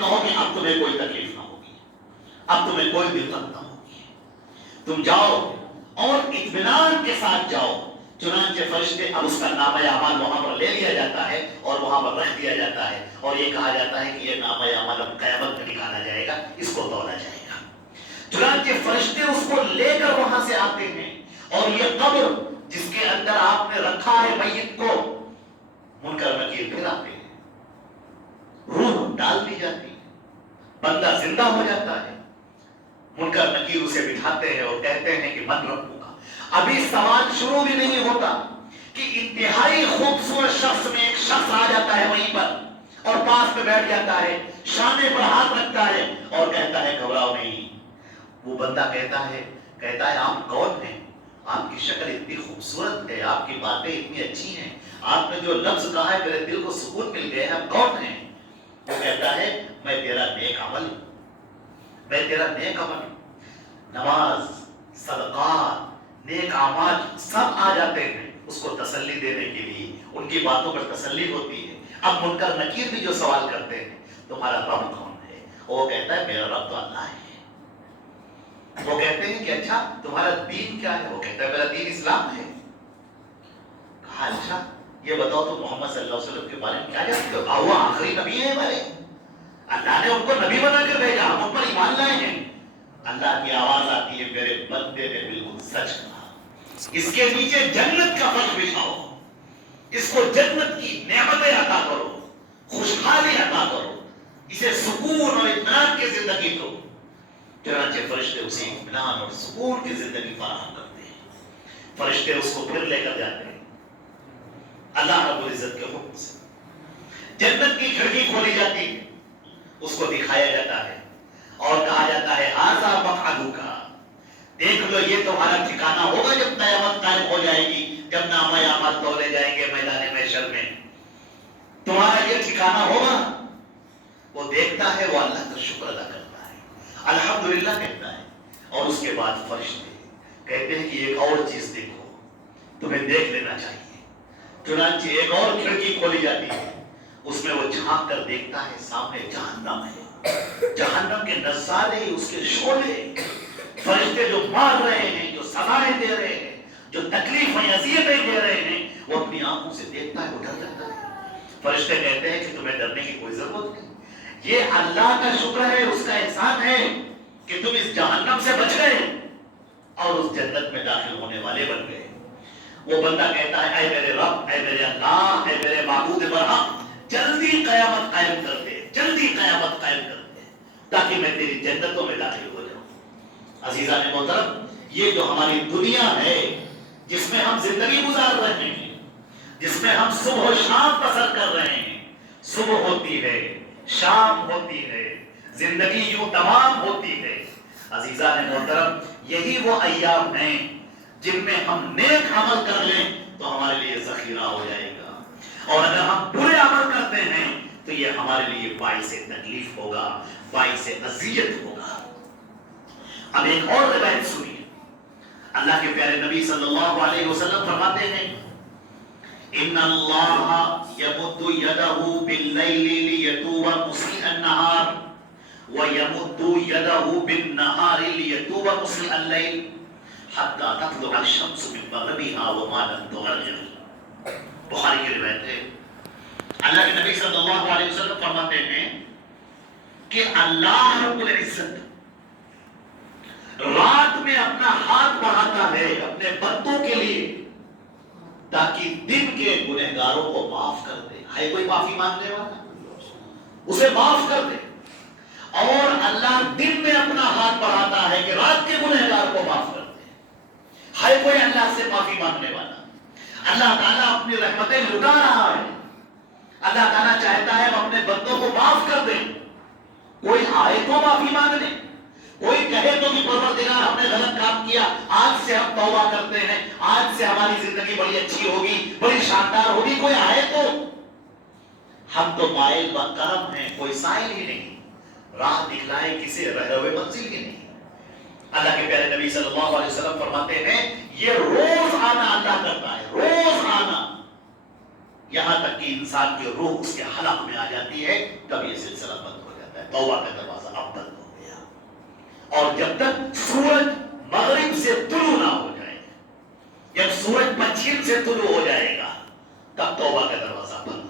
کہو کہ اب تمہیں کوئی تکلیف نہ ہوگی، اب تمہیں کوئی دقت نہ ہوگی، تم جاؤ اور اطمینان کے ساتھ جاؤ۔ چنانچہ فرشتے اب اس کا نامہ اعمال وہاں پر لے لیا جاتا ہے اور وہاں پر رکھ دیا جاتا ہے، اور یہ کہا جاتا ہے کہ یہ نامہ اعمال اب قیامت میں نکالا جائے گا، اس کو تولا جائے گا۔ چنانچہ فرشتے اس کو لے کر وہاں سے آتے ہیں، اور یہ قبر جس کے اندر آپ نے رکھا ہے میت کو، منکر نکیر پھر آتے ہیں، روح ڈال دی جاتی ہے، بندہ زندہ ہو جاتا ہے، منکر نکیر اسے بٹھاتے ہیں اور کہتے ہیں کہ من ربک۔ ابھی سوال شروع بھی نہیں ہوتا کہ انتہائی خوبصورت شخص میں ایک شخص آ جاتا ہے وہیں پر اور پاس میں بیٹھ جاتا ہے، شانے پر ہاتھ رکھتا ہے اور کہتا ہے گھبراؤ نہیں۔ وہ بندہ کہتا ہے آپ کون ہیں؟ آپ کی شکل اتنی خوبصورت ہے، آپ کی باتیں اتنی اچھی ہیں، آپ نے جو لفظ کہا ہے میرے دل کو سکون مل گیا ہے، آپ کون ہیں؟ وہ کہتا ہے میں تیرا نیک عمل ہوں، میں تیرا نیک عمل ہوں۔ نماز، صدقات، نیک اعمال سب آ جاتے ہیں اس کو تسلی دینے کے لیے، ان کی باتوں پر تسلی ہوتی ہے۔ اب منکر نکیر بھی جو سوال کرتے ہیں تمہارا رب کون ہے؟ وہ کہتا ہے میرا رب تو اللہ ہے۔ وہ کہتے ہیں کہ اچھا تمہارا دین کیا ہے؟ وہ کہتا ہے میرا دین اسلام ہے۔ کہا اچھا یہ بتاؤ تو محمد صلی اللہ علیہ وسلم کے بارے میں کیا جانتے ہو؟ وہ آخری نبی ہے ہمارے، اللہ نے ان کو نبی بنا کر بھیجا، ہم ان پر ایمان لائے ہیں۔ اللہ کی آواز آتی ہے میرے بندے نے بالکل سچ کہا، اس کے نیچے جنت کا فرش بچھاؤ، اس کو جنت کی نعمتیں عطا کرو، خوشحالی عطا کرو، اسے سکون اور اطمینان کی زندگی دو۔ چنانچہ فرشتے اسے اطمینان اور سکون کی زندگی فراہم کرتے ہیں۔ فرشتے اس کو پھر لے کر جاتے ہیں اللہ رب العزت کے حکم سے، جنت کی کھڑکی کھولی جاتی ہے، اس کو دکھایا جاتا ہے اور کہا جاتا ہے ھذا مقعدک، دیکھ لو یہ تمہارا ٹھکانہ ہوگا جب قیامت قائم ہو جائے گی، جب نامہ اعمال تولے جائیں گے میدان محشر میں، تمہارا یہ ٹھکانہ ہوگا۔ وہ دیکھتا ہے، وہ اللہ کا شکر ادا کرتا ہے، الحمدللہ کہتا ہے، اور اس کے بعد فرشتے کہتے ہیں کہ ایک اور چیز دیکھو، تمہیں دیکھ لینا چاہیے۔ چنانچہ ایک اور کھڑکی کھولی جاتی ہے، اس میں وہ جھانک کر دیکھتا ہے سامنے جہنم ہے، جہنم کے نظارے، اس کے شعلے، فرشتے جو مار رہے ہیں، جو سزائیں دے رہے ہیں، جو تکلیفیں اذیتیں دے رہے ہیں، وہ اپنی آنکھوں سے دیکھتا ہے، وہ ڈر جاتا ہے۔ فرشتے کہتے ہیں کہ تمہیں ڈرنے کی کوئی ضرورت نہیں، یہ اللہ کا شکر ہے، اس کا احسان ہے کہ تم اس جہنم سے بچ گئے اور اس جنت میں داخل ہونے والے بن گئے۔ وہ بندہ کہتا ہے اے میرے رب، اے میرے اللہ، اے میرے معبود برحق، جلدی قیامت قائم کر دے، جلدی قیامت قائم کر دے تاکہ میں تیری جنتوں میں داخل ہو جاؤں۔ عزیزان محترم، یہ جو ہماری دنیا ہے جس میں ہم زندگی گزار رہے ہیں، جس میں ہم صبح و شام بسر کر رہے ہیں، صبح ہوتی ہے، شام ہوتی ہے، زندگی یوں تمام ہوتی ہے۔ عزیزان محترم، یہی وہ ایام ہیں جن میں ہم نیک عمل کر لیں تو ہمارے لیے ذخیرہ ہو جائے گا، اور اگر ہم برے عمل کرتے ہیں تو یہ ہمارے لیے باعث تکلیف ہوگا، باعث اذیت ہوگا۔ اب ایک اور روایت سنیے، اللہ کے پیارے نبی صلی اللہ علیہ وسلم فرماتے ہیں ان اللہ یمد یدہ باللیل لیتوب مسیء النہار ویمد یدہ بالنہار لیتوب مسیء اللیل حتی تطلع الشمس من مغربها وما لم تغرب۔ بخاری کی روایت ہے، اللہ کے نبی صلی اللہ علیہ وسلم فرماتے ہیں کہ اللہ رب العزت رات میں اپنا ہاتھ بڑھاتا ہے اپنے بندوں کے لیے تاکہ دن کے گنہگاروں کو معاف کر دے۔ ہے کوئی معافی مانگنے والا؟ اسے معاف کر دے۔ اور اللہ دن میں اپنا ہاتھ بڑھاتا ہے کہ رات کے گنہگار کو معاف کر دے۔ ہے کوئی اللہ سے معافی مانگنے والا؟ اللہ تعالیٰ اپنی رحمتیں لٹا رہا ہے، اللہ تعالیٰ چاہتا ہے ہم اپنے بندوں کو معاف کر دیں۔ کوئی آئے تو معافی مانگنے، کوئی کہے تو کہ پروردگار ہم نے غلط کام کیا، آج سے ہم توبہ کرتے ہیں، آج سے ہماری زندگی بڑی اچھی ہوگی، بڑی شاندار ہوگی، کوئی آئے تو۔ ہم تو مائل کرم ہیں، کوئی سائل ہی نہیں، راہ دکھلائے کسے رہروے منزل ہی نہیں۔ اللہ کے پیارے نبی صلی اللہ علیہ وسلم فرماتے ہیں یہ روز آنا اللہ کرتا ہے، روز آنا، یہاں تک کہ انسان کی روح اس کے حلق میں آ جاتی ہے، تب یہ سلسلہ بند ہو جاتا ہے توبہ کا دروازہ اب بند ہو گیا. اور جب تک سورج مغرب سے طلوع نہ ہو جائے، جب سورج پچھم سے طلوع ہو جائے گا تب توبہ کا دروازہ بند